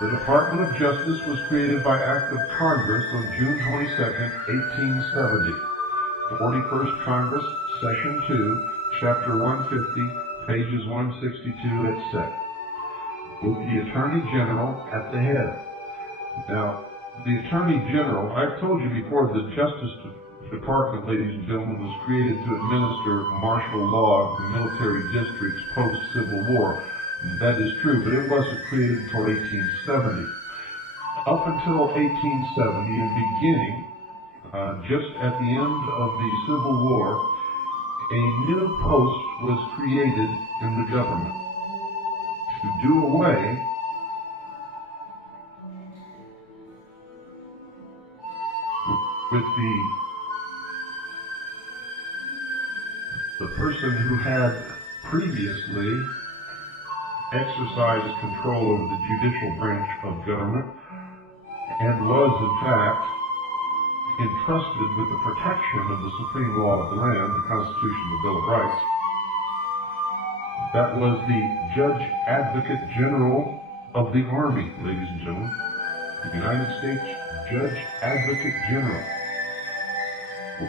The Department of Justice was created by Act of Congress on June 22, 1870. 41st Congress, Session 2, Chapter 150, pages 162 et seq. With the Attorney General at the head. Now, the Attorney General, I've told you before, the Justice Department, ladies and gentlemen, was created to administer martial law in military districts post-Civil War. That is true, but it wasn't created until 1870. Up until 1870 and beginning, just at the end of the Civil War, a new post was created in the government to do away with the person who had previously exercised control over the judicial branch of government and was, in fact, entrusted with the protection of the supreme law of the land, the Constitution, the Bill of Rights. That was the Judge Advocate General of the Army, ladies and gentlemen. The United States Judge Advocate General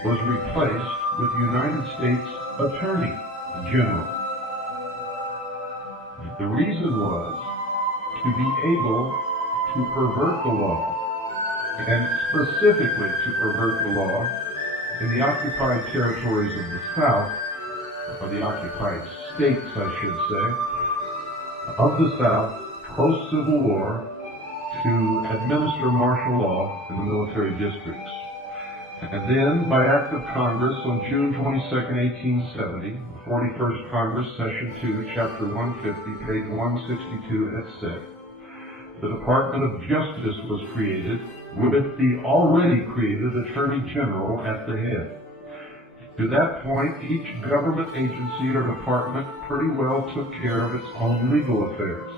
was replaced with the United States Attorney General. The reason was to be able to pervert the law, and specifically to pervert the law in the occupied territories of the South, or the occupied states, I should say, of the South, post-Civil War, to administer martial law in the military districts. And then, by Act of Congress on June 22, 1870, 41st Congress, Session 2, Chapter 150, page 162 et seq., the Department of Justice was created with the already created Attorney General at the head. To that point, each government agency or department pretty well took care of its own legal affairs.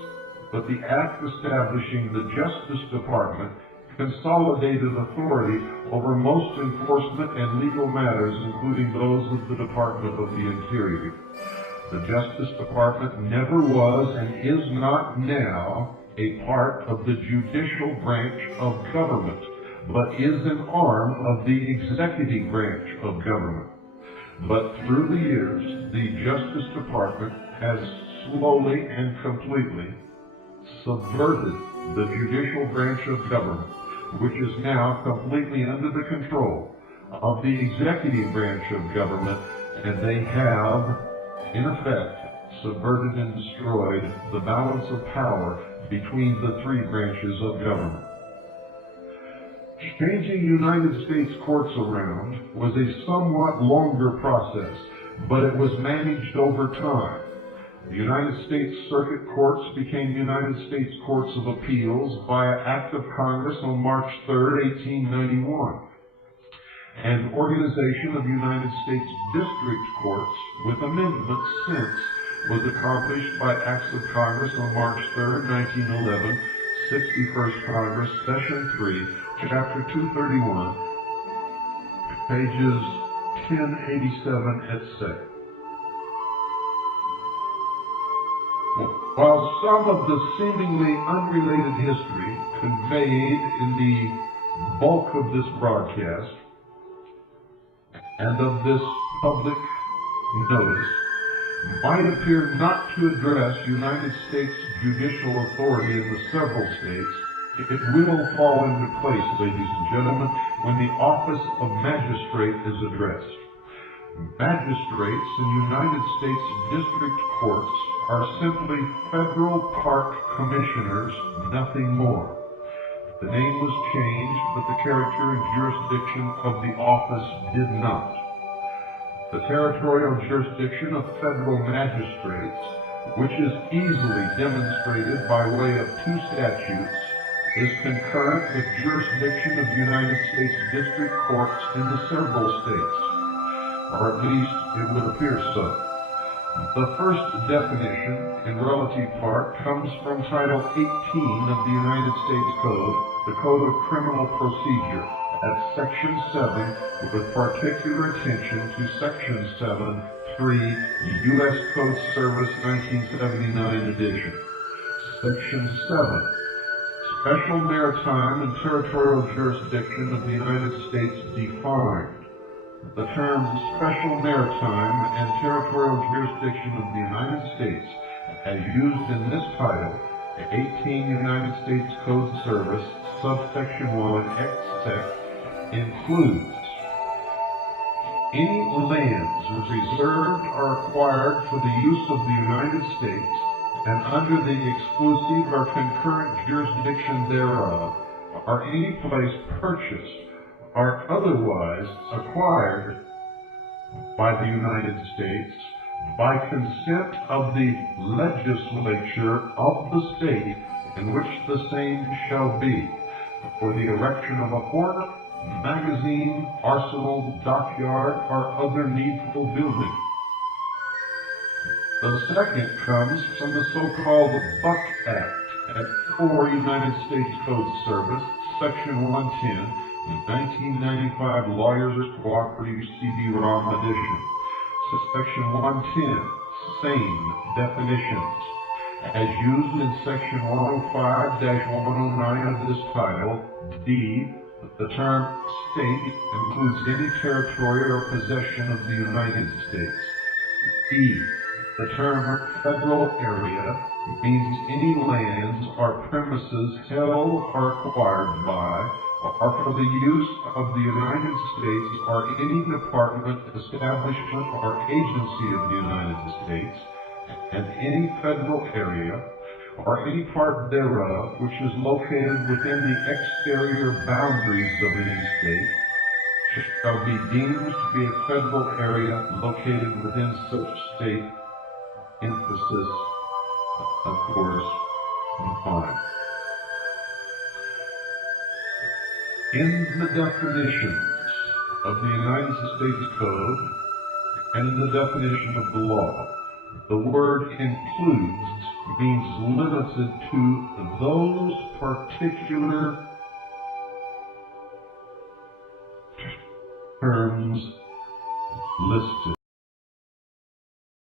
But the Act establishing the Justice Department consolidated authority over most enforcement and legal matters, including those of the Department of the Interior. The Justice Department never was and is not now a part of the judicial branch of government, but is an arm of the executive branch of government. But through the years, the Justice Department has slowly and completely subverted the judicial branch of government, which is now completely under the control of the executive branch of government, and they have, in effect, subverted and destroyed the balance of power between the three branches of government. Changing United States courts around was a somewhat longer process, but it was managed over time. The United States Circuit Courts became United States Courts of Appeals via Act of Congress on March 3, 1891. An organization of United States District Courts with amendments since was accomplished by Acts of Congress on March 3, 1911, 61st Congress, Session 3, Chapter 231, pages 1087 et seq. While some of the seemingly unrelated history conveyed in the bulk of this broadcast and of this public notice might appear not to address United States judicial authority in the several states, it will fall into place, ladies and gentlemen, when the office of magistrate is addressed. Magistrates in United States District Courts are simply federal park commissioners, nothing more. The name was changed, but the character and jurisdiction of the office did not. The territorial jurisdiction of federal magistrates, which is easily demonstrated by way of two statutes, is concurrent with jurisdiction of United States District Courts in the several states, or at least it would appear so. The first definition in relative part comes from Title 18 of the United States Code, the Code of Criminal Procedure, at Section 7, with particular attention to Section 7.3, U.S. Code Service 1979 edition. Section 7 special maritime and territorial jurisdiction of the United States defined. The terms special maritime and territorial jurisdiction of the United States, as used in this title, 18 United States Code Service, subsection 1, exsec, includes any lands reserved or acquired for the use of the United States and under the exclusive or concurrent jurisdiction thereof, or any place purchased or otherwise acquired by the United States by consent of the legislature of the state in which the same shall be, for the erection of a fort, magazine, arsenal, dockyard, or other needful building. The second comes from the so-called Buck Act at 4 United States Code Service, Section 110, 1995 Lawyers Cooperative CD-ROM Edition. Section 110, same definitions. As used in Section 105-109 of this title, D, the term state includes any territory or possession of the United States. E, the term federal area means any lands or premises held or acquired by or for the use of the United States or any department, establishment, or agency of the United States, and any federal area or any part thereof which is located within the exterior boundaries of any state shall be deemed to be a federal area located within such state, emphasis, of course, defined. In the definitions of the United States Code and in the definition of the law, the word includes means limited to those particular terms listed.